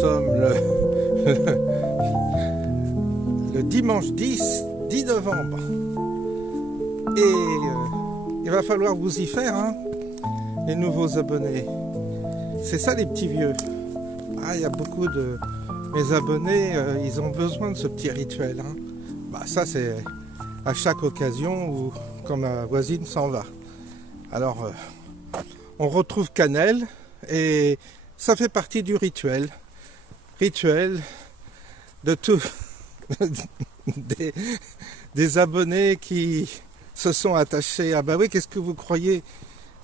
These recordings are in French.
sommes le dimanche 10 novembre. Et il va falloir vous y faire, hein, les nouveaux abonnés. C'est ça les petits vieux. Ah, il y a beaucoup de mes abonnés, ils ont besoin de ce petit rituel. Hein. Bah, ça, c'est à chaque occasion où quand ma voisine s'en va. Alors, on retrouve Cannelle et ça fait partie du rituel. Rituel de tous des abonnés qui se sont attachés. Ah bah oui, qu'est-ce que vous croyez?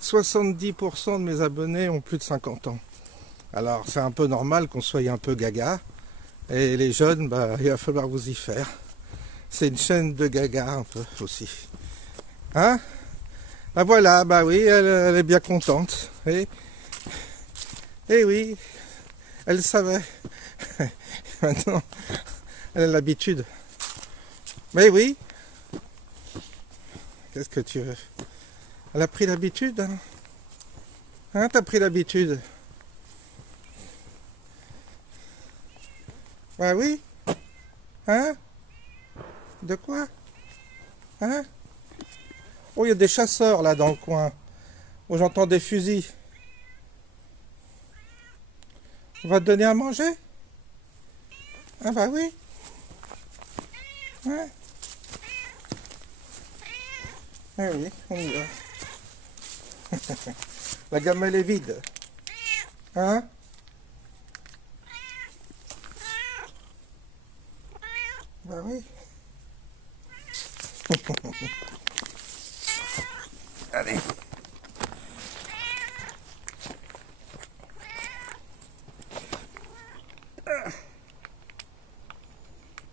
70% de mes abonnés ont plus de 50 ans. Alors c'est un peu normal qu'on soit un peu gaga. Et les jeunes, bah, il va falloir vous y faire. C'est une chaîne de gaga un peu aussi. Hein? Ah voilà, bah oui, elle est bien contente. Et oui, elle savait. Maintenant, elle a l'habitude. Mais oui. Qu'est-ce que tu veux? Elle a pris l'habitude, hein? Hein, t'as pris l'habitude? Bah oui. Hein? De quoi? Hein? Oh, il y a des chasseurs là dans le coin. Oh, j'entends des fusils. On va te donner à manger? Ah bah oui. Ouais. Ah oui, on y va. La gamelle est vide. Hein? Bah oui. Allez.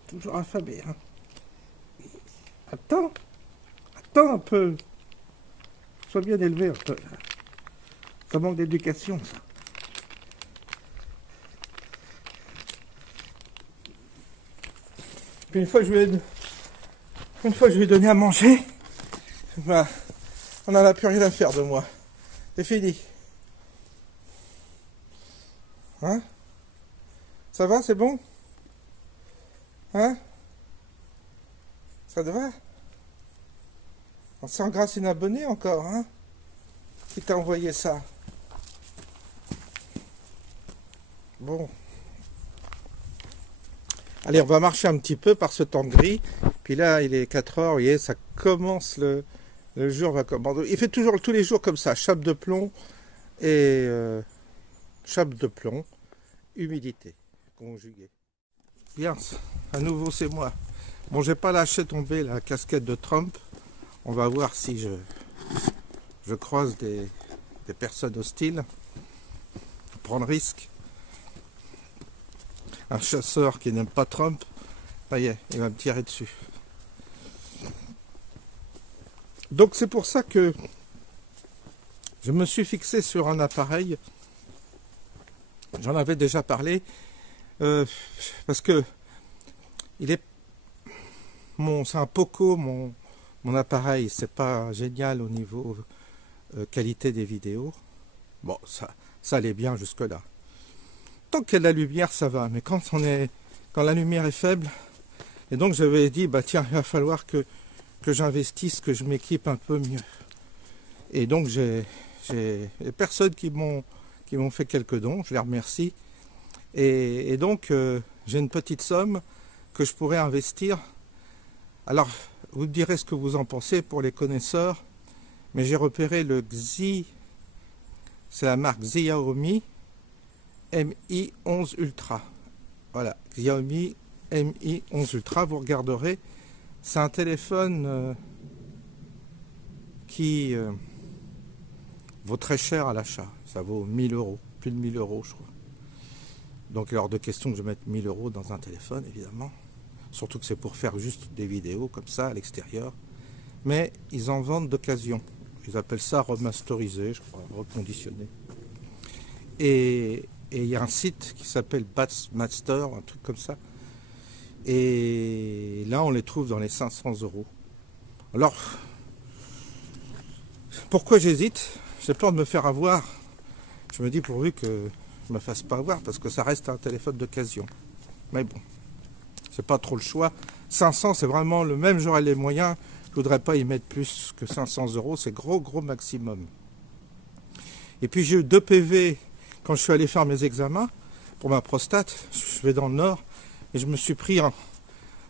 Toujours affamé, hein. Attends un peu. Sois bien élevé un peu. Ça manque d'éducation, ça. Puis une fois que je lui ai donné à manger, bah, on n'en a plus rien à faire de moi. C'est fini. Hein? Ça va, c'est bon? Hein? Ça te va? On s'en grâce une abonnée encore, hein? Qui t'a envoyé ça? Bon. Allez, on va marcher un petit peu par ce temps gris. Puis là, il est 4 heures, vous voyez, ça commence, le jour va commencer. Il fait toujours tous les jours comme ça, chape de plomb et chape de plomb, humidité conjuguée. Bien, à nouveau c'est moi. Bon, j'ai pas lâché tomber la casquette de Trump. On va voir si je croise des personnes hostiles. Prendre risque. Un chasseur qui n'aime pas Trump, ça y est, il va me tirer dessus. Donc c'est pour ça que je me suis fixé sur un appareil. J'en avais déjà parlé. Parce que c'est un Poco, mon appareil, c'est pas génial au niveau qualité des vidéos. Bon, ça allait bien jusque là. Tant qu'il y a de la lumière, ça va, mais quand la lumière est faible, et donc j'avais dit, bah tiens, il va falloir que j'investisse, que je m'équipe un peu mieux. Et donc j'ai des personnes qui m'ont fait quelques dons, je les remercie. Et donc j'ai une petite somme que je pourrais investir. Alors, vous me direz ce que vous en pensez pour les connaisseurs, mais j'ai repéré le Xi, c'est la marque Xiaomi Mi 11 Ultra. Voilà, Xiaomi Mi 11 Ultra, vous regarderez. C'est un téléphone qui vaut très cher à l'achat. Ça vaut 1000 euros, plus de 1000 euros, je crois. Donc il est hors de question que je mette 1000 euros dans un téléphone, évidemment. Surtout que c'est pour faire juste des vidéos comme ça à l'extérieur. Mais ils en vendent d'occasion. Ils appellent ça remasterisé, je crois, reconditionné. Et il y a un site qui s'appelle Batsmaster, un truc comme ça. Et là, on les trouve dans les 500 euros. Alors, pourquoi j'hésite? J'ai peur de me faire avoir. Je me dis pourvu que me fasse pas avoir, parce que ça reste un téléphone d'occasion. Mais bon, c'est pas trop le choix. 500, c'est vraiment le même, j'aurais les moyens. Je voudrais pas y mettre plus que 500 euros, c'est gros maximum. Et puis j'ai eu 2 PV quand je suis allé faire mes examens pour ma prostate. Je vais dans le Nord et je me suis pris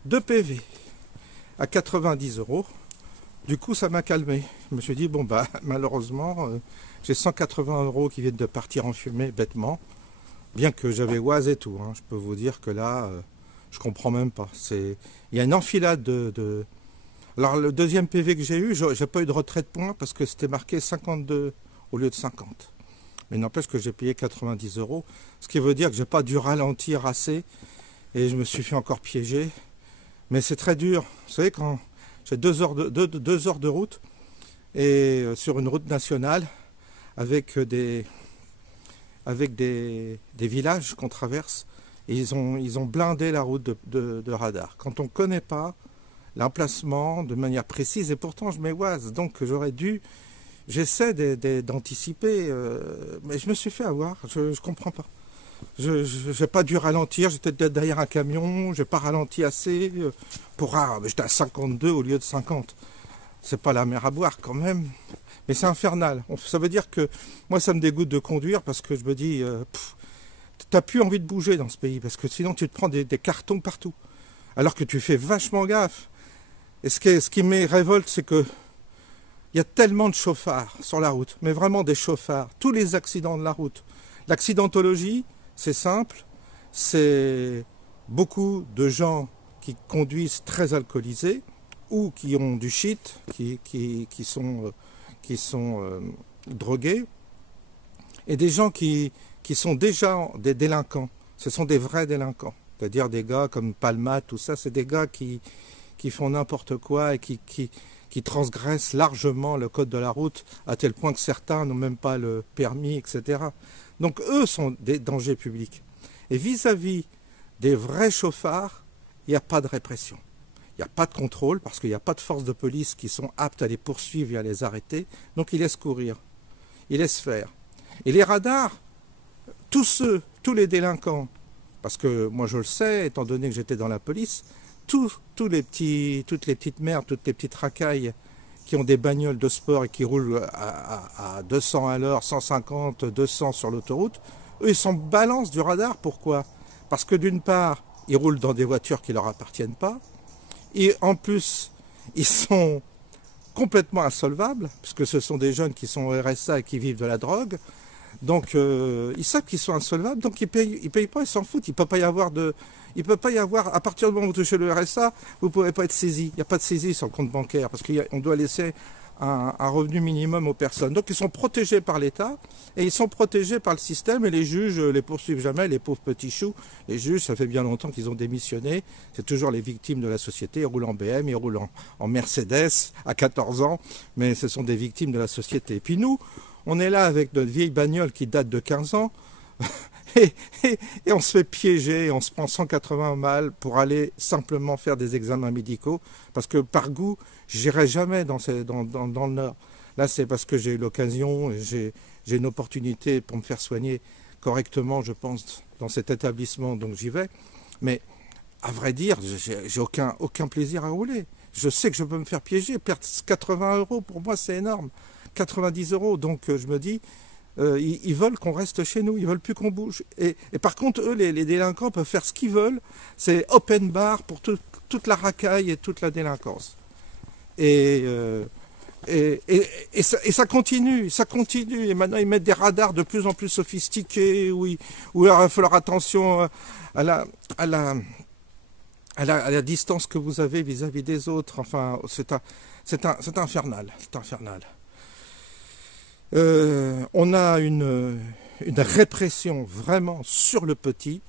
2 PV à 90 euros. Du coup, ça m'a calmé. Je me suis dit, bon, bah, malheureusement, j'ai 180 euros qui viennent de partir en fumée bêtement. Bien que j'avais oise et tout. Hein. Je peux vous dire que là, je comprends même pas. Il y a une enfilade de... Alors, le deuxième PV que j'ai eu, j'ai pas eu de retrait de points parce que c'était marqué 52 au lieu de 50. Mais n'empêche que j'ai payé 90 euros. Ce qui veut dire que j'ai pas dû ralentir assez. Et je me suis fait encore piéger. Mais c'est très dur. Vous savez, quand j'ai 2 heures de route, et sur une route nationale, avec des villages qu'on traverse, et ils ont blindé la route de radar. Quand on ne connaît pas l'emplacement de manière précise, et pourtant je m'éoise, donc j'essaie d'anticiper, mais je me suis fait avoir, je ne comprends pas. Je n'ai pas dû ralentir, j'étais derrière un camion, j'ai pas ralenti assez j'étais à 52 au lieu de 50. C'est pas la mer à boire quand même, mais c'est infernal. Ça veut dire que moi ça me dégoûte de conduire parce que je me dis, t'as plus envie de bouger dans ce pays parce que sinon tu te prends des cartons partout. Alors que tu fais vachement gaffe. Et ce qui me révolte, c'est que il y a tellement de chauffards sur la route, mais vraiment des chauffards. Tous les accidents de la route. L'accidentologie, c'est simple, c'est beaucoup de gens qui conduisent très alcoolisés ou qui ont du shit, qui sont drogués, et des gens qui sont déjà des délinquants. Ce sont des vrais délinquants. C'est-à-dire des gars comme Palma, tout ça, c'est des gars qui font n'importe quoi et qui transgressent largement le code de la route, à tel point que certains n'ont même pas le permis, etc. Donc eux sont des dangers publics. Et vis-à-vis des vrais chauffards, il n'y a pas de répression. Il n'y a pas de contrôle, parce qu'il n'y a pas de forces de police qui sont aptes à les poursuivre et à les arrêter. Donc ils laissent courir, ils laissent faire. Et les radars, tous les délinquants, parce que moi je le sais, étant donné que j'étais dans la police, toutes les petites merdes, toutes les petites racailles qui ont des bagnoles de sport et qui roulent à 200 à l'heure, 150, 200 sur l'autoroute, eux ils sont balance du radar. Pourquoi? Parce que d'une part, ils roulent dans des voitures qui ne leur appartiennent pas, et en plus, ils sont complètement insolvables, puisque ce sont des jeunes qui sont au RSA et qui vivent de la drogue. Donc ils savent qu'ils sont insolvables, donc ils payent pas, ils s'en foutent. Il peut pas y avoir à partir du moment où vous touchez le RSA, vous ne pouvez pas être saisi. Il n'y a pas de saisie sur le compte bancaire, parce qu'on doit laisser un revenu minimum aux personnes. Donc ils sont protégés par l'État, et ils sont protégés par le système, et les juges les poursuivent jamais, les pauvres petits choux. Les juges, ça fait bien longtemps qu'ils ont démissionné, c'est toujours les victimes de la société. Ils roulent en BM, ils roulent en Mercedes à 14 ans, mais ce sont des victimes de la société. Et puis nous, on est là avec notre vieille bagnole qui date de 15 ans et on se fait piéger, on se prend 180 balles pour aller simplement faire des examens médicaux parce que par goût, j'irai jamais dans le Nord. Là, c'est parce que j'ai eu l'occasion, j'ai une opportunité pour me faire soigner correctement, je pense, dans cet établissement, donc j'y vais. Mais à vrai dire, j'ai aucun plaisir à rouler. Je sais que je peux me faire piéger, perdre 80 euros, pour moi c'est énorme. 90 euros, donc je me dis, ils veulent qu'on reste chez nous, ils veulent plus qu'on bouge. Et par contre, eux, les délinquants peuvent faire ce qu'ils veulent, c'est open bar pour toute la racaille et toute la délinquance. Et ça continue, et maintenant ils mettent des radars de plus en plus sophistiqués, où il va falloir attention à la distance que vous avez vis-à-vis des autres. Enfin, c'est infernal, c'est infernal. On a une répression vraiment sur le petit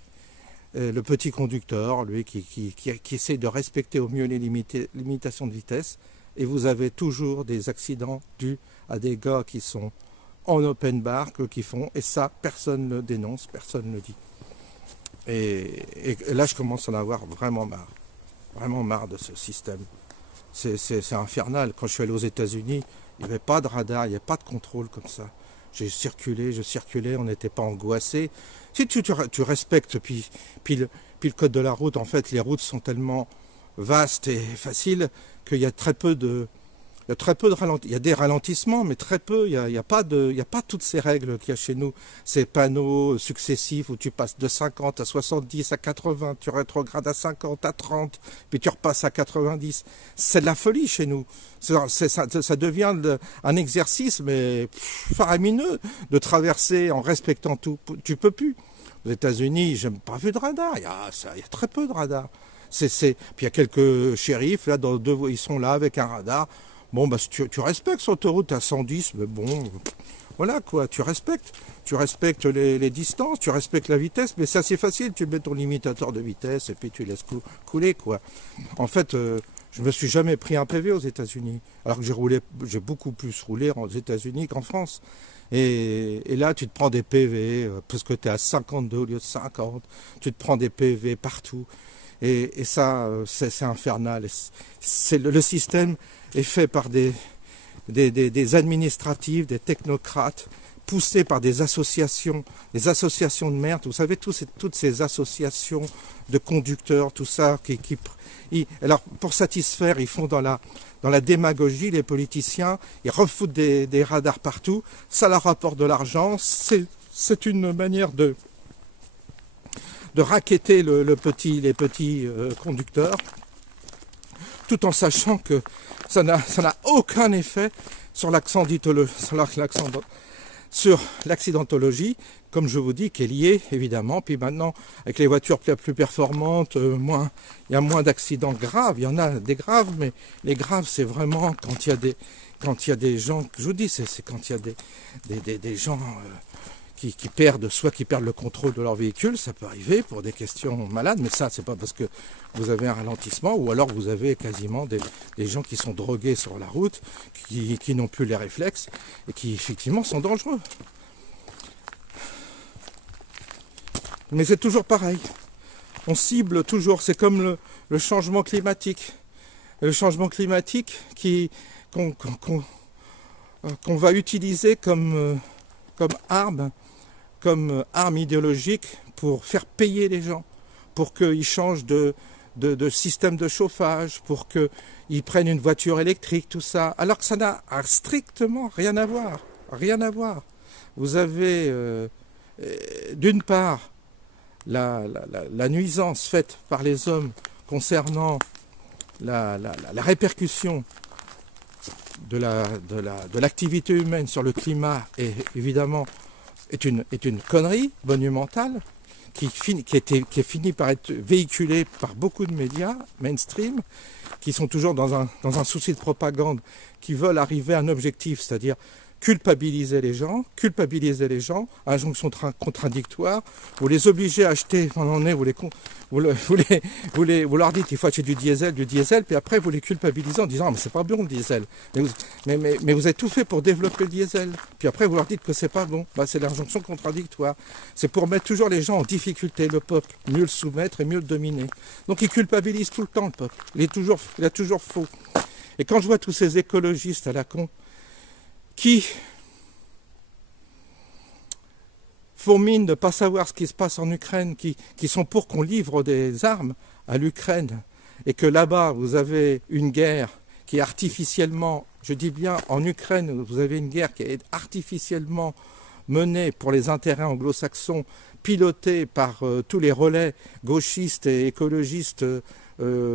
conducteur, lui qui essaie de respecter au mieux les limitations de vitesse, et vous avez toujours des accidents dus à des gars qui sont en open bar, qui font, et ça, personne ne dénonce, personne ne dit. Et là, je commence à en avoir vraiment marre de ce système. C'est infernal. Quand je suis allé aux États-Unis, il n'y avait pas de radar, il n'y avait pas de contrôle comme ça. j'ai circulé, je circulais, on n'était pas angoissé. Si tu respectes, puis le code de la route, en fait, les routes sont tellement vastes et faciles qu'il y a très peu de... Il y a très peu de ralentissements. Il y a des ralentissements, mais très peu. Il n'y a pas toutes ces règles qu'il y a chez nous. Ces panneaux successifs où tu passes de 50 à 70 à 80, tu rétrogrades à 50 à 30, puis tu repasses à 90. C'est de la folie chez nous. Ça devient un exercice, mais faramineux, de traverser en respectant tout. Tu peux plus. Aux États-Unis, j'ai pas vu de radar. Il y a très peu de radar. Puis il y a quelques shérifs, là, ils sont là avec un radar. Bon, bah, tu respectes sur l'autoroute à 110, mais bon, voilà quoi, tu respectes les distances, tu respectes la vitesse, mais c'est assez facile, tu mets ton limitateur de vitesse et puis tu laisses couler quoi. En fait, je me suis jamais pris un PV aux États-Unis, alors que j'ai beaucoup plus roulé aux États-Unis qu'en France. Et là, tu te prends des PV, parce que tu es à 52 au lieu de 50, tu te prends des PV partout. Et ça, c'est infernal. Le système est fait par des administratifs, des technocrates, poussés par des associations de merde. Vous savez, toutes ces associations de conducteurs, tout ça, alors, pour satisfaire, ils font dans la démagogie, les politiciens, ils refoutent des radars partout, ça leur rapporte de l'argent, c'est une manière de racketter les petits conducteurs, tout en sachant que ça n'a aucun effet sur l'accidentologie, comme je vous dis, qui est liée évidemment. Puis maintenant, avec les voitures plus performantes, il y a moins d'accidents graves. Il y en a des graves, mais les graves, c'est vraiment quand il y a des gens, je vous dis, c'est quand il y a des gens qui perdent le contrôle de leur véhicule. Ça peut arriver pour des questions malades, mais ça, c'est pas parce que vous avez un ralentissement, ou alors vous avez quasiment des gens qui sont drogués sur la route, qui n'ont plus les réflexes, et qui effectivement sont dangereux. Mais c'est toujours pareil. On cible toujours, c'est comme le changement climatique. Et le changement climatique qu'on va utiliser comme arme idéologique pour faire payer les gens, pour qu'ils changent de système de chauffage, pour qu'ils prennent une voiture électrique, tout ça, alors que ça n'a strictement rien à voir. Rien à voir. Vous avez, d'une part, la nuisance faite par les hommes concernant la répercussion de l'activité humaine sur le climat, et évidemment est une connerie monumentale qui est fini par être véhiculée par beaucoup de médias mainstream qui sont toujours dans un souci de propagande, qui veulent arriver à un objectif, c'est-à-dire culpabiliser les gens, injonction contradictoire, vous les obligez à acheter, vous leur dites il faut acheter du diesel, puis après vous les culpabilisez en disant mais c'est pas bon le diesel, mais vous avez tout fait pour développer le diesel, puis après vous leur dites que c'est pas bon, c'est l'injonction contradictoire, c'est pour mettre toujours les gens en difficulté, le peuple, mieux le soumettre et mieux le dominer. Donc ils culpabilisent tout le temps le peuple, il a toujours faux. Et quand je vois tous ces écologistes à la con, qui font mine de ne pas savoir ce qui se passe en Ukraine, qui sont pour qu'on livre des armes à l'Ukraine, et que là-bas, vous avez une guerre qui est artificiellement, je dis bien en Ukraine, vous avez une guerre qui est artificiellement menée pour les intérêts anglo-saxons, pilotée par tous les relais gauchistes et écologistes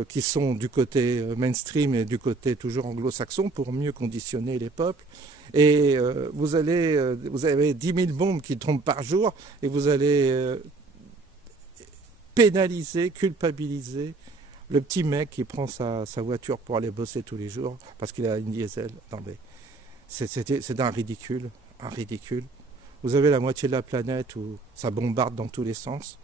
qui sont du côté mainstream et du côté toujours anglo-saxon pour mieux conditionner les peuples. Et vous avez 10 000 bombes qui tombent par jour et vous allez pénaliser, culpabiliser le petit mec qui prend sa voiture pour aller bosser tous les jours parce qu'il a une diesel. Non mais c'est d'un ridicule, un ridicule. Vous avez la moitié de la planète où ça bombarde dans tous les sens.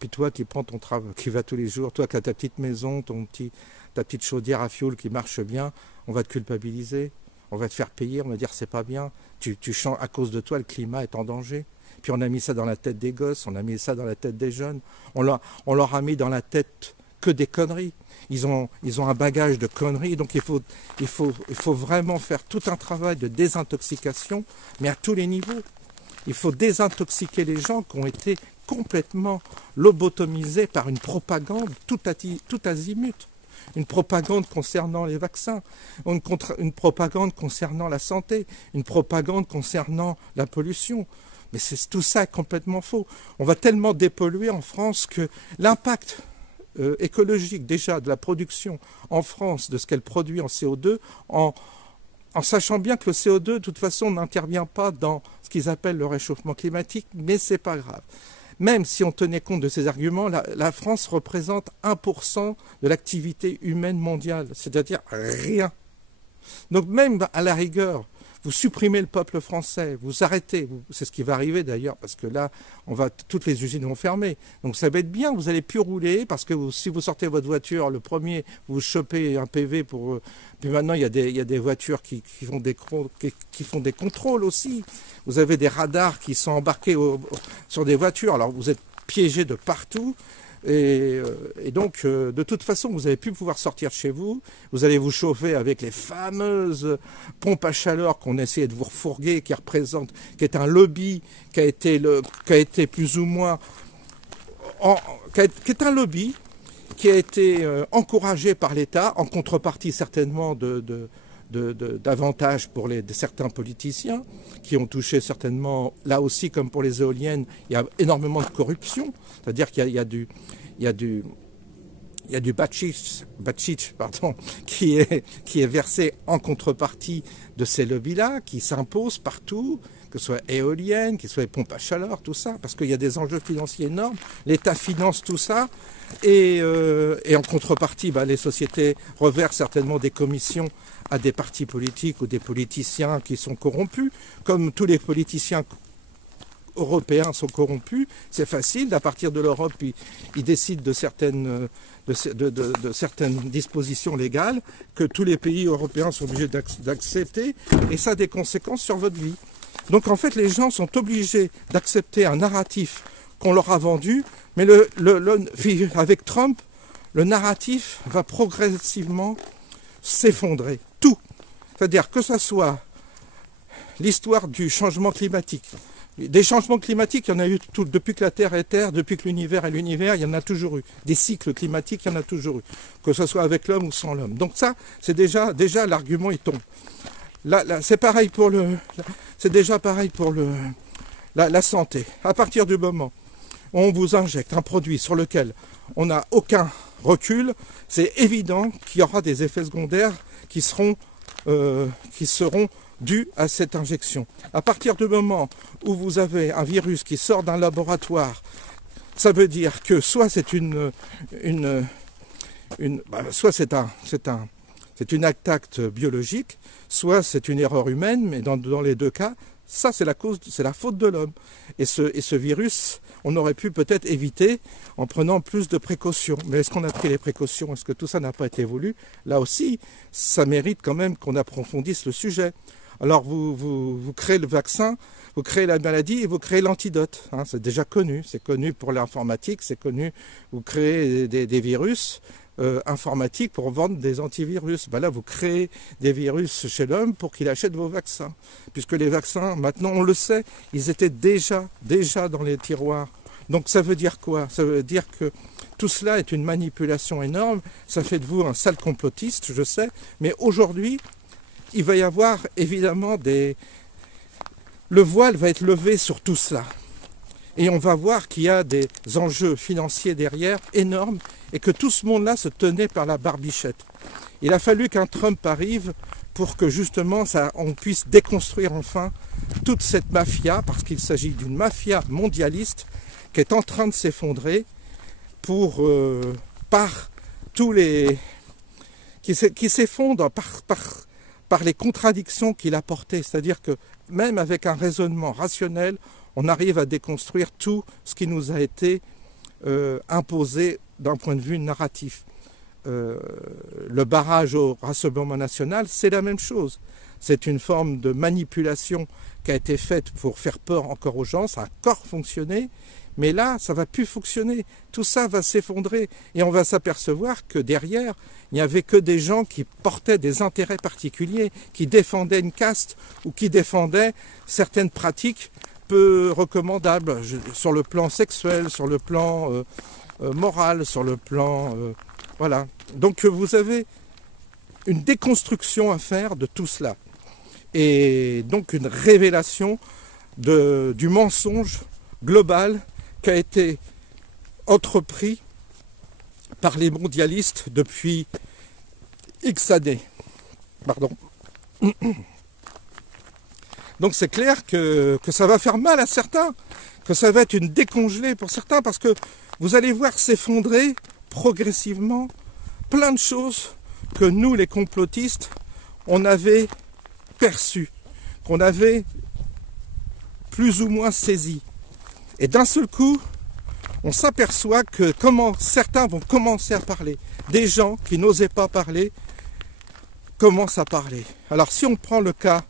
Puis toi qui prends ton travail, qui va tous les jours, toi qui as ta petite maison, ta petite chaudière à fioul qui marche bien, on va te culpabiliser, on va te faire payer, on va dire c'est pas bien, tu changes, à cause de toi le climat est en danger. Puis on a mis ça dans la tête des gosses, on a mis ça dans la tête des jeunes, on leur a mis dans la tête que des conneries. Ils ont un bagage de conneries, donc il faut vraiment faire tout un travail de désintoxication, mais à tous les niveaux. Il faut désintoxiquer les gens qui ont été complètement lobotomisés par une propagande tout azimut. Une propagande concernant les vaccins, une propagande concernant la santé, une propagande concernant la pollution. Mais tout ça est complètement faux. On va tellement dépolluer en France que l'impact écologique déjà de la production en France, de ce qu'elle produit en CO2, en sachant bien que le CO2, de toute façon, n'intervient pas dans ce qu'ils appellent le réchauffement climatique, mais c'est pas grave. Même si on tenait compte de ces arguments, la France représente 1% de l'activité humaine mondiale, c'est-à-dire rien. Donc même à la rigueur, vous supprimez le peuple français, vous arrêtez, c'est ce qui va arriver d'ailleurs, parce que là, toutes les usines vont fermer. Donc ça va être bien, vous allez plus rouler, parce que si vous sortez votre voiture, le premier, vous chopez un PV pour... Puis maintenant, il y a des voitures qui font des contrôles aussi. Vous avez des radars qui sont embarqués sur des voitures, alors vous êtes piégés de partout. Et donc, de toute façon, vous n'allez plus pouvoir sortir de chez vous. Vous allez vous chauffer avec les fameuses pompes à chaleur qu'on essayait de vous refourguer, qui est un lobby qui a été plus ou moins, qui est un lobby qui a été encouragé par l'État, en contrepartie certainement d'avantages pour certains politiciens qui ont touché certainement, là aussi comme pour les éoliennes, il y a énormément de corruption, c'est-à-dire qu'il y a du batchich, qui est versé en contrepartie de ces lobbies-là, qui s'imposent partout, que ce soit éoliennes, que ce soit les pompes à chaleur, tout ça, parce qu'il y a des enjeux financiers énormes. L'État finance tout ça, et en contrepartie, les sociétés reversent certainement des commissions à des partis politiques ou des politiciens qui sont corrompus, comme tous les politiciens européens sont corrompus. C'est facile, à partir de l'Europe, ils décident de certaines dispositions légales que tous les pays européens sont obligés d'accepter, et ça a des conséquences sur votre vie. Donc en fait, les gens sont obligés d'accepter un narratif qu'on leur a vendu, mais avec Trump, le narratif va progressivement s'effondrer. Tout. C'est-à-dire que ce soit l'histoire du changement climatique. Des changements climatiques, il y en a eu depuis que la Terre est Terre, depuis que l'univers est l'univers, il y en a toujours eu. Des cycles climatiques, il y en a toujours eu. Que ce soit avec l'homme ou sans l'homme. Donc ça, c'est déjà l'argument, il tombe. Là, c'est pareil pour la santé. À partir du moment où on vous injecte un produit sur lequel on n'a aucun recul, c'est évident qu'il y aura des effets secondaires qui seront dus à cette injection. À partir du moment où vous avez un virus qui sort d'un laboratoire, ça veut dire que soit c'est une attaque biologique, soit c'est une erreur humaine, mais dans les deux cas, ça c'est la faute de l'homme. Et ce virus, on aurait pu peut-être éviter en prenant plus de précautions. Mais est-ce qu'on a pris les précautions? Est-ce que tout ça n'a pas été voulu? Là aussi, ça mérite quand même qu'on approfondisse le sujet. Alors vous créez le vaccin, vous créez la maladie et vous créez l'antidote. Hein, c'est déjà connu, c'est connu pour l'informatique, c'est connu. Vous créez des virus informatiques pour vendre des antivirus. Là, vous créez des virus chez l'homme pour qu'il achète vos vaccins. Puisque les vaccins, maintenant, on le sait, ils étaient déjà dans les tiroirs. Donc ça veut dire quoi? Ça veut dire que tout cela est une manipulation énorme. Ça fait de vous un sale complotiste, je sais. Mais aujourd'hui, il va y avoir évidemment le voile va être levé sur tout cela. Et on va voir qu'il y a des enjeux financiers derrière énormes et que tout ce monde-là se tenait par la barbichette. Il a fallu qu'un Trump arrive pour que justement on puisse déconstruire enfin toute cette mafia, parce qu'il s'agit d'une mafia mondialiste qui est en train de s'effondrer par tous les... qui s'effondre par les contradictions qu'il a portées. C'est-à-dire que même avec un raisonnement rationnel, on arrive à déconstruire tout ce qui nous a été imposé d'un point de vue narratif. Le barrage au Rassemblement national, c'est la même chose. C'est une forme de manipulation qui a été faite pour faire peur encore aux gens, ça a encore fonctionné, Mais là, ça va plus fonctionner. Tout ça va s'effondrer. Et on va s'apercevoir que derrière, il n'y avait que des gens qui portaient des intérêts particuliers, qui défendaient une caste ou qui défendaient certaines pratiques peu recommandables sur le plan sexuel, sur le plan moral, sur le plan... voilà. Donc vous avez une déconstruction à faire de tout cela. Et donc une révélation du mensonge global qui a été entrepris par les mondialistes depuis X années. Pardon. Donc c'est clair que ça va faire mal à certains, que ça va être une décongelée pour certains, parce que vous allez voir s'effondrer progressivement plein de choses que nous, les complotistes, on avait perçues, qu'on avait plus ou moins saisies. Et d'un seul coup, on s'aperçoit que certains vont commencer à parler. Des gens qui n'osaient pas parler commencent à parler. Alors si on prend le cas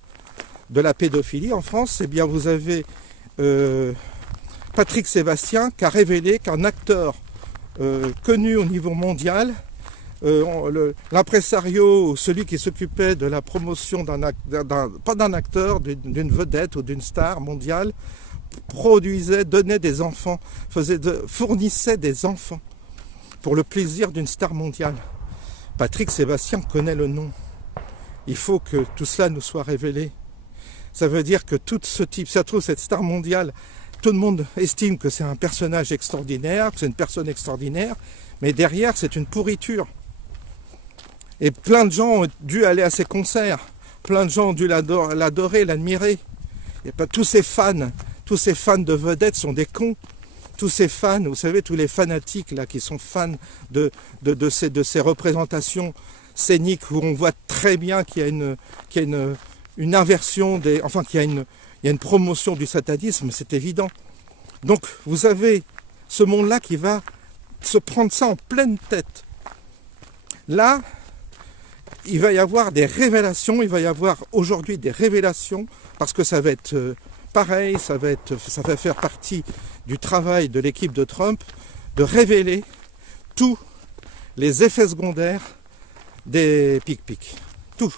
de la pédophilie en France, eh bien vous avez Patrick Sébastien qui a révélé qu'un acteur connu au niveau mondial, l'impresario, celui qui s'occupait de la promotion pas d'un acteur, d'une vedette ou d'une star mondiale, produisait, donnait des enfants, fournissait des enfants pour le plaisir d'une star mondiale. Patrick Sébastien connaît le nom. Il faut que tout cela nous soit révélé. Ça veut dire que tout ce type, ça trouve cette star mondiale, tout le monde estime que c'est un personnage extraordinaire, que c'est une personne extraordinaire, mais derrière c'est une pourriture. Et plein de gens ont dû aller à ses concerts, plein de gens ont dû l'adorer, l'admirer. Et pas tous ces fans de vedettes sont des cons. Tous ces fans, vous savez, tous les fanatiques là qui sont fans de ces représentations scéniques où on voit très bien qu'il y a une inversion qu'il y a une promotion du satanisme, c'est évident. Donc vous avez ce monde-là qui va se prendre ça en pleine tête. Là, il va y avoir des révélations, il va y avoir aujourd'hui des révélations, parce que ça va être pareil, ça va faire partie du travail de l'équipe de Trump, de révéler tous les effets secondaires des pic-pic. Tout.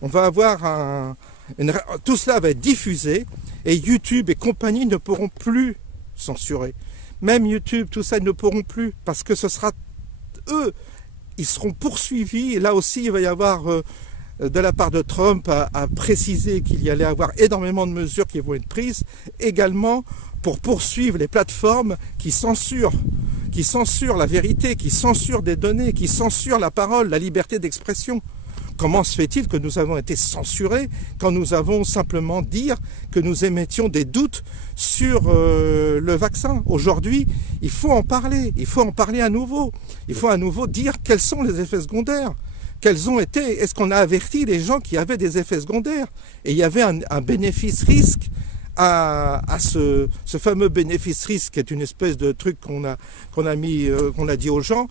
On va avoir tout cela va être diffusé, et YouTube et compagnie ne pourront plus censurer. Même YouTube, tout ça, ils ne pourront plus, parce que ce sera eux, ils seront poursuivis. Et là aussi, il va y avoir, de la part de Trump, à préciser qu'il y allait avoir énormément de mesures qui vont être prises, également pour poursuivre les plateformes qui censurent la vérité, qui censurent des données, qui censurent la parole, la liberté d'expression. Comment se fait-il que nous avons été censurés quand nous avons simplement dit que nous émettions des doutes sur le vaccin? Aujourd'hui, il faut en parler à nouveau. Il faut à nouveau dire quels sont les effets secondaires. Quels ont été, est-ce qu'on a averti les gens qui avaient des effets secondaires? Et il y avait un bénéfice-risque à ce fameux bénéfice-risque, qui est une espèce de truc qu'on a dit aux gens.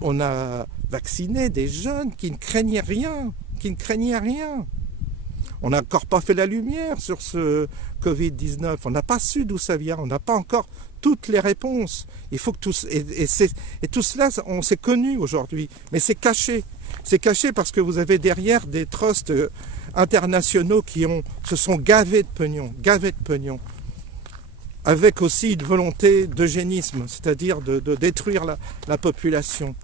On a vacciné des jeunes qui ne craignaient rien, On n'a encore pas fait la lumière sur ce Covid-19. On n'a pas su d'où ça vient. On n'a pas encore toutes les réponses. Il faut que tout cela, on s'est connu aujourd'hui, mais c'est caché. C'est caché parce que vous avez derrière des trusts internationaux qui se sont gavés de pognon, avec aussi une volonté d'eugénisme, c'est-à-dire de détruire la population.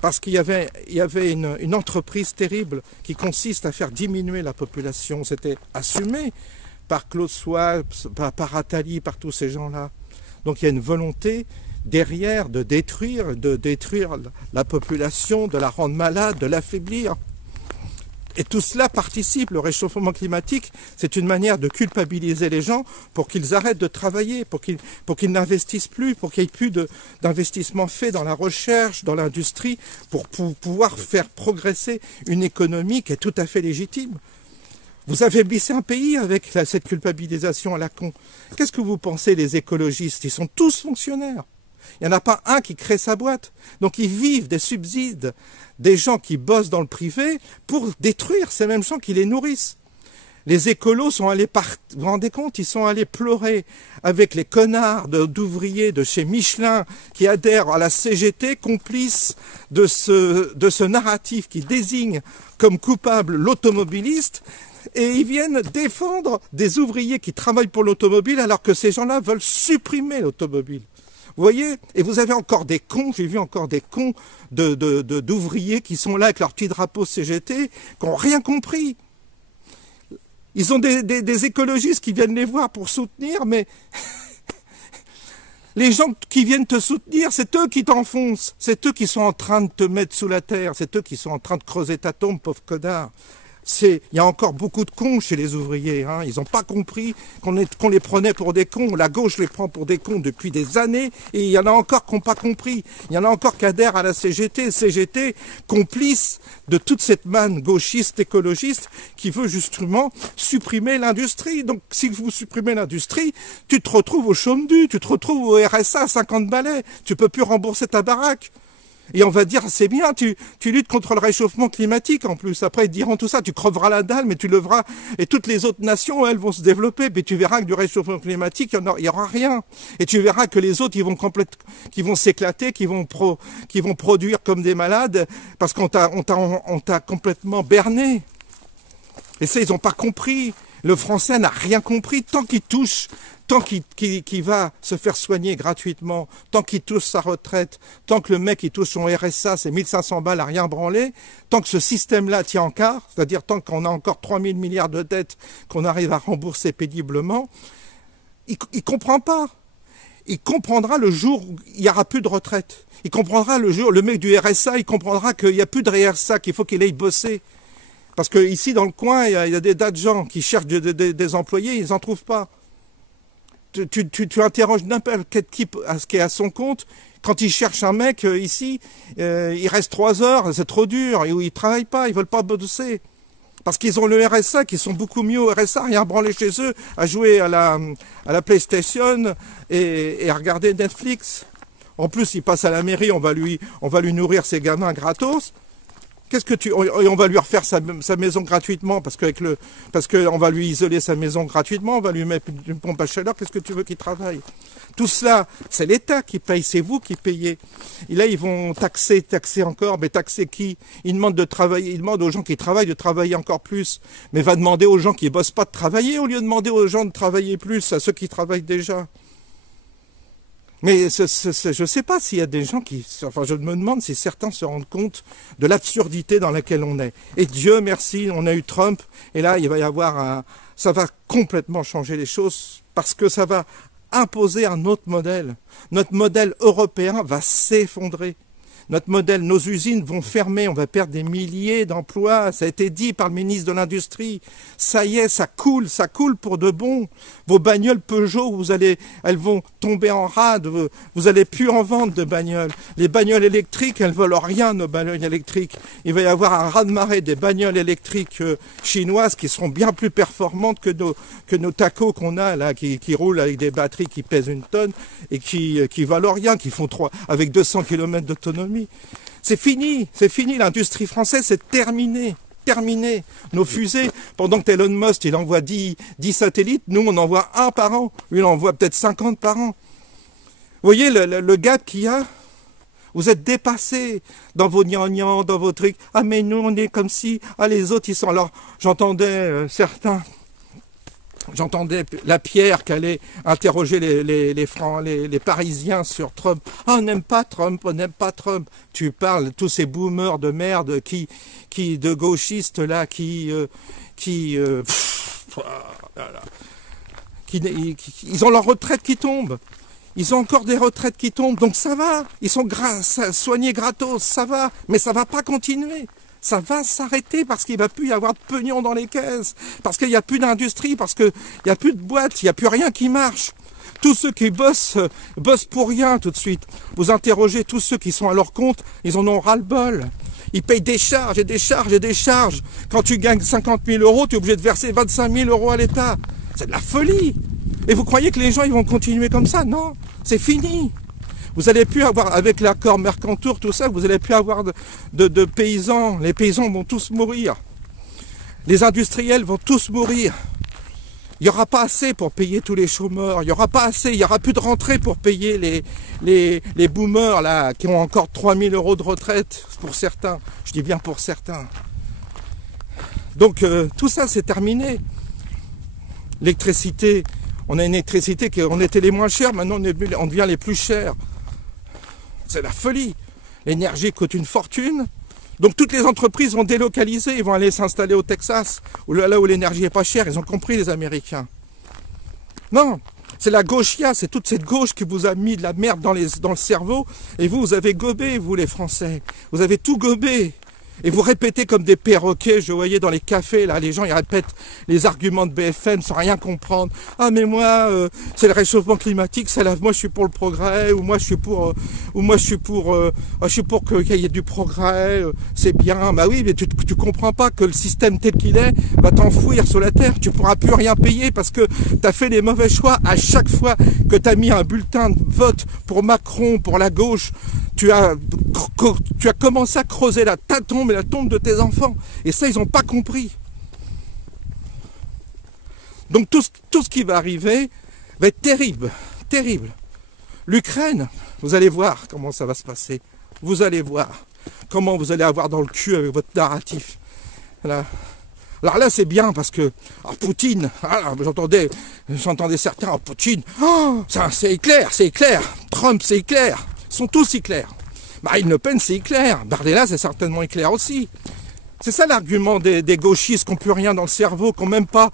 Parce qu'il y avait une entreprise terrible qui consiste à faire diminuer la population. C'était assumé par Klaus Schwab, par Attali, par tous ces gens-là. Donc il y a une volonté derrière de détruire la population, de la rendre malade, de l'affaiblir. Et tout cela participe, le réchauffement climatique, c'est une manière de culpabiliser les gens pour qu'ils arrêtent de travailler, pour qu'ils n'investissent plus, pour qu'il n'y ait plus d'investissement fait dans la recherche, dans l'industrie, pour pouvoir faire progresser une économie qui est tout à fait légitime. Vous affaiblissez un pays avec cette culpabilisation à la con. Qu'est-ce que vous pensez, les écologistes? Ils sont tous fonctionnaires. Il n'y en a pas un qui crée sa boîte. Donc ils vivent des subsides des gens qui bossent dans le privé pour détruire ces mêmes gens qui les nourrissent. Les écolos sont allés, vous vous rendez compte, ils sont allés pleurer avec les connards d'ouvriers de chez Michelin qui adhèrent à la CGT, complices de ce narratif qui désigne comme coupable l'automobiliste, et ils viennent défendre des ouvriers qui travaillent pour l'automobile alors que ces gens-là veulent supprimer l'automobile. Vous voyez? Et vous avez encore des cons, j'ai vu encore des cons d'ouvriers qui sont là avec leur petit drapeau CGT, qui n'ont rien compris. Ils ont des écologistes qui viennent les voir pour soutenir, mais les gens qui viennent te soutenir, c'est eux qui t'enfoncent. C'est eux qui sont en train de te mettre sous la terre. C'est eux qui sont en train de creuser ta tombe, pauvre connard. Il y a encore beaucoup de cons chez les ouvriers. Hein. Ils n'ont pas compris qu'on les prenait pour des cons. La gauche les prend pour des cons depuis des années. Et il y en a encore qui n'ont pas compris. Il y en a encore qui adhèrent à la CGT. CGT, complice de toute cette manne gauchiste, écologiste, qui veut justement supprimer l'industrie. Donc, si vous supprimez l'industrie, tu te retrouves au chômage, tu te retrouves au RSA à 50 balais. Tu peux plus rembourser ta baraque. Et on va dire, c'est bien, tu luttes contre le réchauffement climatique en plus. Après, ils diront tout ça, tu creveras la dalle, mais tu leveras. Et toutes les autres nations, elles, vont se développer. Mais tu verras que du réchauffement climatique, il y aura rien. Et tu verras que les autres, qui vont s'éclater, qui vont produire comme des malades, parce qu'on t'a complètement berné. Et ça, ils n'ont pas compris. Le Français n'a rien compris tant qu'il touche. Tant qu'il va se faire soigner gratuitement, tant qu'il touche sa retraite, tant que le mec il touche son RSA, c'est 1500 balles à rien branler, tant que ce système-là tient en quart, c'est-à-dire tant qu'on a encore 3000 milliards de dettes qu'on arrive à rembourser péniblement, il comprend pas. Il comprendra le jour où il n'y aura plus de retraite. Il comprendra le jour, le mec du RSA, il comprendra qu'il n'y a plus de RSA, qu'il faut qu'il aille bosser. Parce que ici dans le coin, il y a des tas de gens qui cherchent des employés, ils n'en trouvent pas. Tu interroges n'importe quel type qui est à son compte, quand il cherche un mec ici, il reste 3 heures, c'est trop dur, et ils ne travaillent pas, ils veulent pas bosser. Parce qu'ils ont le RSA, qui sont beaucoup mieux au RSA, rien branler chez eux, à jouer à la PlayStation et à regarder Netflix. En plus, il passe à la mairie, on va lui nourrir ses gamins gratos. On va lui refaire sa maison gratuitement parce que on va lui isoler sa maison gratuitement, on va lui mettre une pompe à chaleur. Qu'est-ce que tu veux qu'il travaille? Tout cela, c'est l'État qui paye, c'est vous qui payez. Et là, ils vont taxer encore, mais taxer qui? Ils demandent de travailler, ils demandent aux gens qui travaillent de travailler encore plus, mais va demander aux gens qui bossent pas de travailler au lieu de demander aux gens de travailler plus, à ceux qui travaillent déjà. Mais je ne sais pas s'il y a des gens je me demande si certains se rendent compte de l'absurdité dans laquelle on est. Et Dieu merci, on a eu Trump, et là il va y avoir ça va complètement changer les choses, parce que ça va imposer un autre modèle. Notre modèle européen va s'effondrer. Notre modèle, nos usines vont fermer, on va perdre des milliers d'emplois, ça a été dit par le ministre de l'Industrie. Ça y est, ça coule pour de bon. Vos bagnoles Peugeot, elles vont tomber en rade, vous allez plus en vendre de bagnoles. Les bagnoles électriques, elles valent rien, nos bagnoles électriques. Il va y avoir un raz-de-marée des bagnoles électriques chinoises qui seront bien plus performantes que nos tacos qu'on a là, qui roulent avec des batteries qui pèsent 1 tonne et qui valent rien, qui font avec 200 km d'autonomie. C'est fini, l'industrie française, c'est terminé. Nos fusées, pendant que Elon Musk, il envoie 10 satellites, nous, on envoie 1 par an. Lui, il envoie peut-être 50 par an. Vous voyez le gap qu'il y a? Vous êtes dépassés dans vos gnangnans, dans vos trucs. Ah, mais nous, on est comme si... Ah, les autres, ils sont... Alors, j'entendais la Pierre qui allait interroger les Parisiens sur Trump. Ah, on n'aime pas Trump, on n'aime pas Trump. Tu parles, tous ces boomers de merde de gauchistes là, ils ont leur retraite qui tombe. Ils ont encore des retraites qui tombent, donc ça va. Ils sont soignés gratos, ça va. Mais ça va pas continuer. Ça va s'arrêter parce qu'il ne va plus y avoir de pognon dans les caisses, parce qu'il n'y a plus d'industrie, parce qu'il n'y a plus de boîtes, il n'y a plus rien qui marche. Tous ceux qui bossent pour rien tout de suite. Vous interrogez tous ceux qui sont à leur compte, ils en ont ras-le-bol. Ils payent des charges et des charges et des charges. Quand tu gagnes 50 000 euros, tu es obligé de verser 25 000 euros à l'État. C'est de la folie. Et vous croyez que les gens ils vont continuer comme ça? Non, c'est fini. Vous n'allez plus avoir, avec l'accord Mercantour, tout ça, vous n'allez plus avoir de paysans. Les paysans vont tous mourir. Les industriels vont tous mourir. Il n'y aura pas assez pour payer tous les chômeurs. Il n'y aura pas assez. Il n'y aura plus de rentrée pour payer les boomers là, qui ont encore 3000 € de retraite pour certains. Je dis bien pour certains. Donc tout ça c'est terminé. L'électricité, on a une électricité on était les moins chers, maintenant on devient les plus chers. C'est la folie. L'énergie coûte une fortune. Donc toutes les entreprises vont délocaliser, ils vont aller s'installer au Texas, là où l'énergie est pas chère. Ils ont compris, les Américains. Non, c'est la gauchia, c'est toute cette gauche qui vous a mis de la merde dans le cerveau. Et vous avez gobé, vous les Français. Vous avez tout gobé. Et vous répétez comme des perroquets, je voyais dans les cafés, là, les gens ils répètent les arguments de BFM sans rien comprendre. Ah mais moi, c'est le réchauffement climatique, moi je suis pour le progrès, ou moi je suis pour qu'il y ait du progrès, c'est bien. Bah oui, mais tu comprends pas que le système tel qu'il est va t'enfouir sur la terre, tu pourras plus rien payer parce que tu as fait les mauvais choix à chaque fois que tu as mis un bulletin de vote pour Macron, pour la gauche. Tu as commencé à creuser ta tombe et la tombe de tes enfants. Et ça, ils n'ont pas compris. Donc tout ce qui va arriver va être terrible, terrible. L'Ukraine, vous allez voir comment ça va se passer. Vous allez voir comment vous allez avoir dans le cul avec votre narratif. Voilà. Alors là, c'est bien parce que Poutine, j'entendais certains, Poutine, c'est éclair, c'est éclair. Trump, c'est éclair. Ils sont tous Hitler. Marine Le Pen, c'est Hitler. Bardella, c'est certainement Hitler aussi. C'est ça l'argument des gauchistes qui n'ont plus rien dans le cerveau, qui n'ont même pas,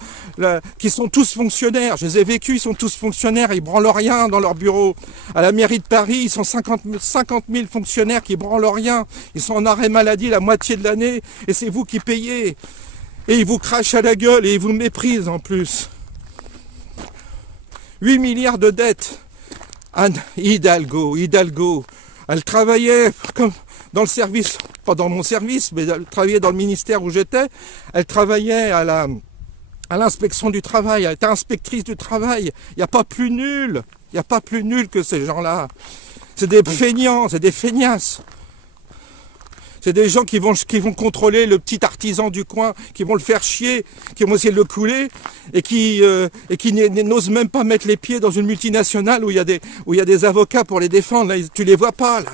qui sont tous fonctionnaires. Je les ai vécus, ils sont tous fonctionnaires, ils branlent rien dans leur bureau. À la mairie de Paris, ils sont 50 000 fonctionnaires qui branlent rien. Ils sont en arrêt maladie la moitié de l'année, et c'est vous qui payez. Et ils vous crachent à la gueule, et ils vous méprisent en plus. 8 milliards de dettes. Anne Hidalgo, elle travaillait comme dans le service, pas dans mon service, mais elle travaillait dans le ministère où j'étais. Elle travaillait à l'inspection du travail, elle était inspectrice du travail. Il n'y a pas plus nul, il n'y a pas plus nul que ces gens-là. C'est des feignants, c'est des feignasses. C'est des gens qui vont contrôler le petit artisan du coin, qui vont le faire chier, qui vont essayer de le couler, et qui n'osent même pas mettre les pieds dans une multinationale où il y a des avocats pour les défendre. Là, tu les vois pas là.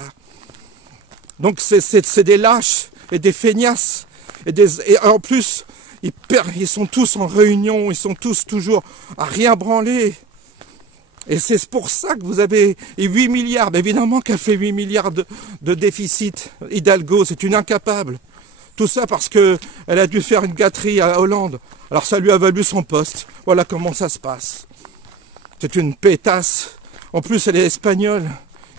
Donc c'est des lâches et des feignasses. Et en plus, ils sont tous en réunion, ils sont tous toujours à rien branler. Et c'est pour ça que vous avez 8 milliards. Mais évidemment qu'elle fait 8 milliards de déficit. Hidalgo, c'est une incapable. Tout ça parce qu'elle a dû faire une gâterie à Hollande. Alors ça lui a valu son poste. Voilà comment ça se passe. C'est une pétasse. En plus, elle est espagnole.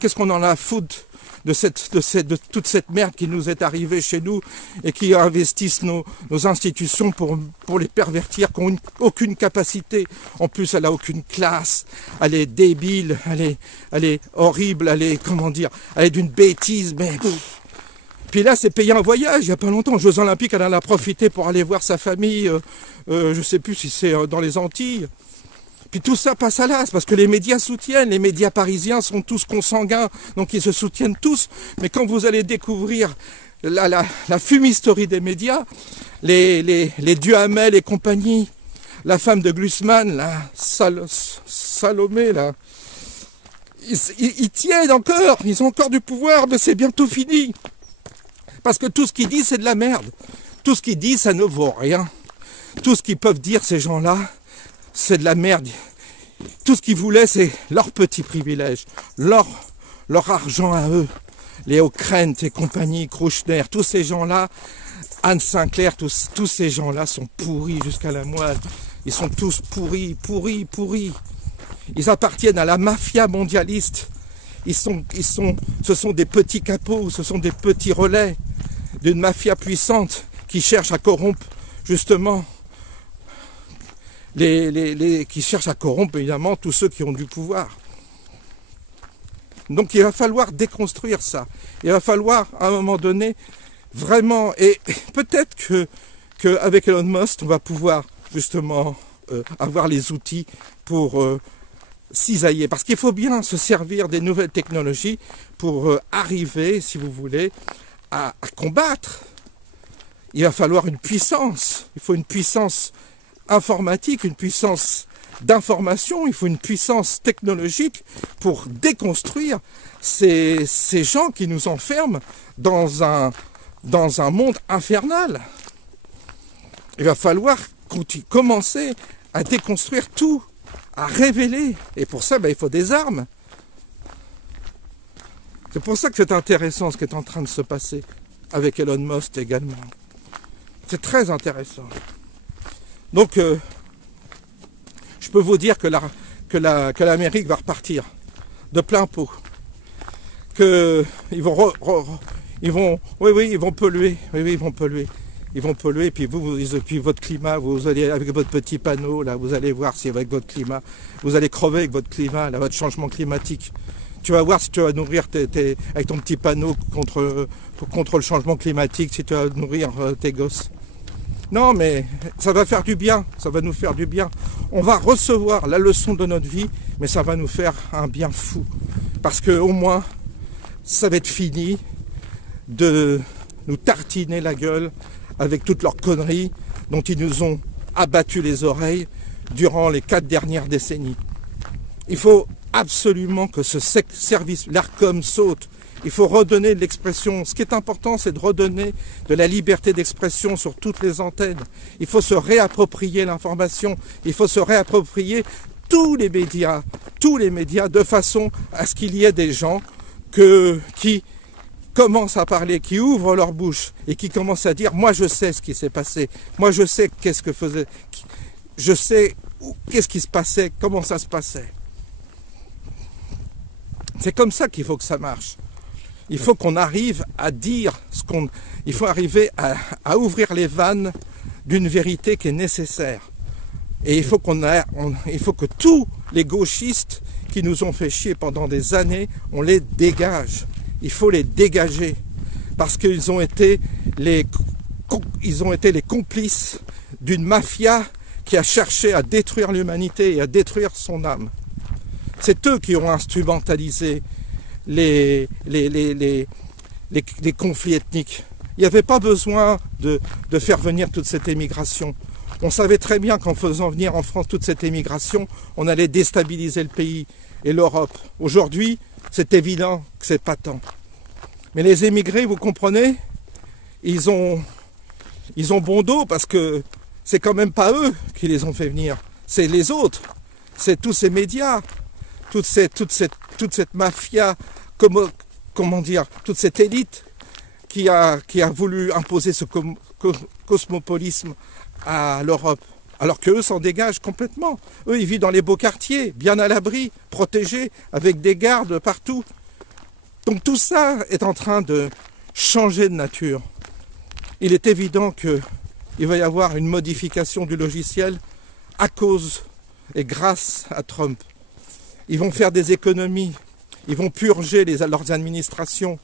Qu'est-ce qu'on en a à foutre de toute cette merde qui nous est arrivée chez nous et qui investissent nos institutions pour les pervertir, qui n'ont aucune capacité. En plus, elle n'a aucune classe, elle est débile, elle est horrible, elle est d'une bêtise, mais... Puis là, c'est payé un voyage, il n'y a pas longtemps, aux Jeux Olympiques, elle en a profité pour aller voir sa famille, je ne sais plus si c'est dans les Antilles. Puis tout ça passe à l'as, parce que les médias soutiennent, les médias parisiens sont tous consanguins, donc ils se soutiennent tous. Mais quand vous allez découvrir la fumisterie des médias, les Duhamel et compagnie, la femme de Glucksmann, la Salomé, là, ils tiennent encore, ils ont encore du pouvoir, mais c'est bientôt fini. Parce que tout ce qu'ils disent, c'est de la merde. Tout ce qu'ils disent, ça ne vaut rien. Tout ce qu'ils peuvent dire, ces gens-là, c'est de la merde. Tout ce qu'ils voulaient, c'est leur petit privilège, leur argent à eux. Les Ockrent et compagnie, Krouchner, tous ces gens-là, Anne Sinclair, tous ces gens-là sont pourris jusqu'à la moelle. Ils sont tous pourris. Ils appartiennent à la mafia mondialiste. Ce sont des petits capots, ce sont des petits relais d'une mafia puissante qui cherche à corrompre justement qui cherchent à corrompre évidemment tous ceux qui ont du pouvoir. Donc il va falloir déconstruire ça. Il va falloir à un moment donné vraiment, et peut-être que avec Elon Musk on va pouvoir justement avoir les outils pour cisailler, parce qu'il faut bien se servir des nouvelles technologies pour arriver, si vous voulez, à combattre. il va falloir une puissance. Il faut une puissance informatique, une puissance d'information, il faut une puissance technologique pour déconstruire ces gens qui nous enferment dans un monde infernal. Il va falloir commencer à déconstruire tout, à révéler. Et pour ça, il faut des armes. C'est pour ça que c'est intéressant ce qui est en train de se passer avec Elon Musk également. C'est très intéressant. Donc, je peux vous dire que l'Amérique va repartir de plein pot. Ils vont polluer. Oui, ils vont polluer. Ils vont polluer, puis puis votre climat, vous allez avec votre petit panneau, là, vous allez voir si avec votre climat, vous allez crever avec votre climat, là, votre changement climatique. Tu vas voir si tu vas nourrir avec ton petit panneau contre le changement climatique, si tu vas nourrir tes gosses. Non, mais ça va faire du bien, ça va nous faire du bien. On va recevoir la leçon de notre vie, mais ça va nous faire un bien fou. Parce que au moins, ça va être fini de nous tartiner la gueule avec toutes leurs conneries dont ils nous ont abattu les oreilles durant les 4 dernières décennies. Il faut absolument que ce service, l'ARCOM saute. Il faut redonner de l'expression. Ce qui est important, c'est de redonner de la liberté d'expression sur toutes les antennes. Il faut se réapproprier l'information. Il faut se réapproprier tous les médias, de façon à ce qu'il y ait des gens qui commencent à parler, qui ouvrent leur bouche et qui commencent à dire « Moi, je sais ce qui s'est passé. Moi, je sais je sais qu'est-ce qui se passait, comment ça se passait. » C'est comme ça qu'il faut que ça marche. Il faut qu'on arrive à dire il faut arriver à ouvrir les vannes d'une vérité qui est nécessaire. Et il faut que tous les gauchistes qui nous ont fait chier pendant des années, on les dégage. Il faut les dégager. Parce qu'ils ont été les complices d'une mafia qui a cherché à détruire l'humanité et à détruire son âme. C'est eux qui ont instrumentalisé les conflits ethniques. Il n'y avait pas besoin de faire venir toute cette émigration. On savait très bien qu'en faisant venir en France toute cette émigration, on allait déstabiliser le pays et l'Europe. Aujourd'hui, c'est évident que c'est patent. Mais les émigrés, vous comprenez, ils ont bon dos parce que c'est quand même pas eux qui les ont fait venir. C'est les autres. C'est tous ces médias. Toute cette mafia, comment dire, toute cette élite qui a voulu imposer ce cosmopolisme à l'Europe. Alors qu'eux s'en dégagent complètement. Eux, ils vivent dans les beaux quartiers, bien à l'abri, protégés, avec des gardes partout. Donc tout ça est en train de changer de nature. Il est évident qu'il va y avoir une modification du logiciel à cause et grâce à Trump. Ils vont faire des économies, ils vont purger leurs administrations.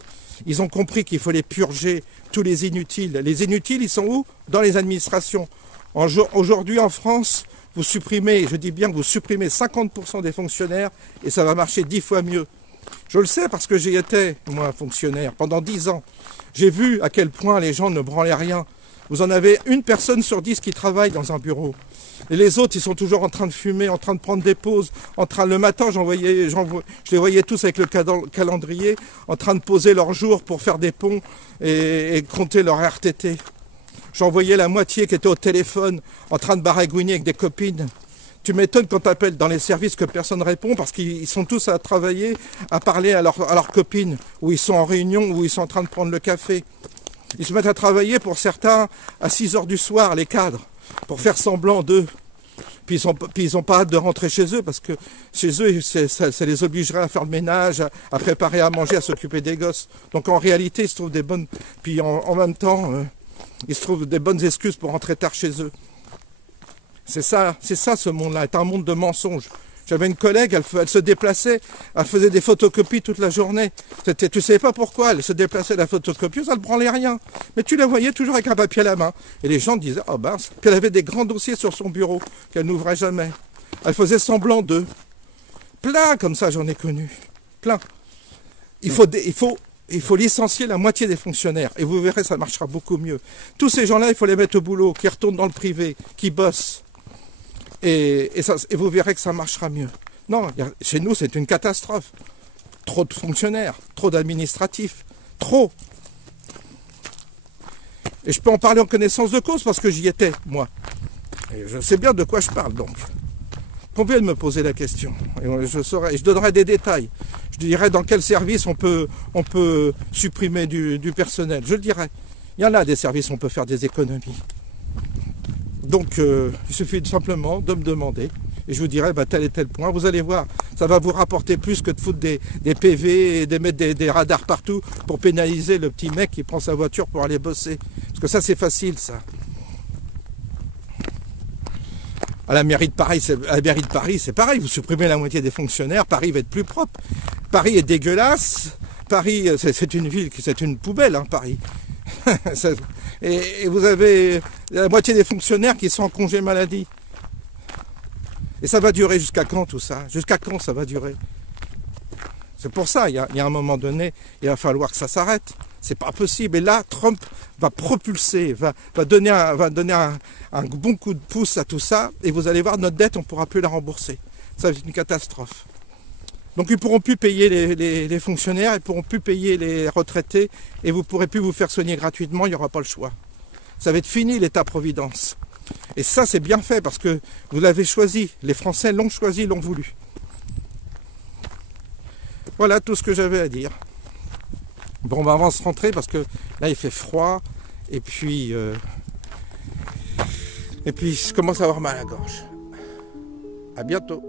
Ils ont compris qu'il faut les purger, tous les inutiles. Les inutiles, ils sont où? Dans les administrations. Aujourd'hui en France, vous supprimez, je dis bien, vous supprimez 50% des fonctionnaires et ça va marcher 10 fois mieux. Je le sais parce que j'y étais, moi, fonctionnaire, pendant 10 ans. J'ai vu à quel point les gens ne branlaient rien. Vous en avez 1 personne sur 10 qui travaille dans un bureau. Et les autres, ils sont toujours en train de fumer, en train de prendre des pauses. Le matin, je les voyais tous avec le calendrier, en train de poser leurs jours pour faire des ponts et compter leur RTT. J'en voyais la moitié qui était au téléphone, en train de baragouiner avec des copines. Tu m'étonnes quand tu appelles dans les services que personne ne répond parce qu'ils sont tous à travailler, à parler à leurs copines, ou ils sont en réunion, ou ils sont en train de prendre le café. Ils se mettent à travailler pour certains à 6 heures du soir, les cadres, pour faire semblant d'eux. Puis ils n'ont pas hâte de rentrer chez eux parce que chez eux, ça les obligerait à faire le ménage, à préparer à manger, à s'occuper des gosses. Donc en réalité, ils se trouvent des bonnes... Puis en même temps, ils se trouvent des bonnes excuses pour rentrer tard chez eux. C'est ça ce monde-là, c'est un monde de mensonges. J'avais une collègue, elle se déplaçait, elle faisait des photocopies toute la journée. Tu ne savais pas pourquoi, elle se déplaçait la photocopieuse, elle ne branlait rien. Mais tu la voyais toujours avec un papier à la main. Et les gens disaient, oh mince, qu'elle avait des grands dossiers sur son bureau, qu'elle n'ouvrait jamais. Elle faisait semblant d'eux. Plein comme ça, j'en ai connu. Plein. Il faut Il faut licencier la moitié des fonctionnaires. Et vous verrez, ça marchera beaucoup mieux. Tous ces gens-là, il faut les mettre au boulot, qui retournent dans le privé, qui bossent. Et vous verrez que ça marchera mieux. Non, chez nous, c'est une catastrophe. Trop de fonctionnaires, trop d'administratifs, trop. Et je peux en parler en connaissance de cause parce que j'y étais, moi. Et je sais bien de quoi je parle, donc. Combien de me poser la question. Et je donnerai des détails. Je dirai dans quel service on peut supprimer du personnel. Je le dirai. Il y en a des services où on peut faire des économies. Donc, il suffit simplement de me demander. Et je vous dirai tel et tel point. Vous allez voir, ça va vous rapporter plus que de foutre des PV et de mettre des radars partout pour pénaliser le petit mec qui prend sa voiture pour aller bosser. Parce que ça, c'est facile, ça. À la mairie de Paris, c'est pareil. Vous supprimez la moitié des fonctionnaires, Paris va être plus propre. Paris est dégueulasse. Paris, c'est une ville, c'est une poubelle, hein, Paris. et vous avez la moitié des fonctionnaires qui sont en congé maladie. Et ça va durer jusqu'à quand tout ça? Jusqu'à quand ça va durer? C'est pour ça, il y a un moment donné, il va falloir que ça s'arrête. C'est pas possible. Et là, Trump va propulser, va donner un bon coup de pouce à tout ça. Et vous allez voir, notre dette, on ne pourra plus la rembourser. Ça va être une catastrophe. Donc ils ne pourront plus payer les fonctionnaires, ils ne pourront plus payer les retraités. Et vous ne pourrez plus vous faire soigner gratuitement, il n'y aura pas le choix. Ça va être fini l'État-providence. Et ça, c'est bien fait parce que vous l'avez choisi. Les Français l'ont choisi, l'ont voulu. Voilà tout ce que j'avais à dire. Bon, on va avant se rentrer parce que là, il fait froid. Et puis je commence à avoir mal à la gorge. À bientôt.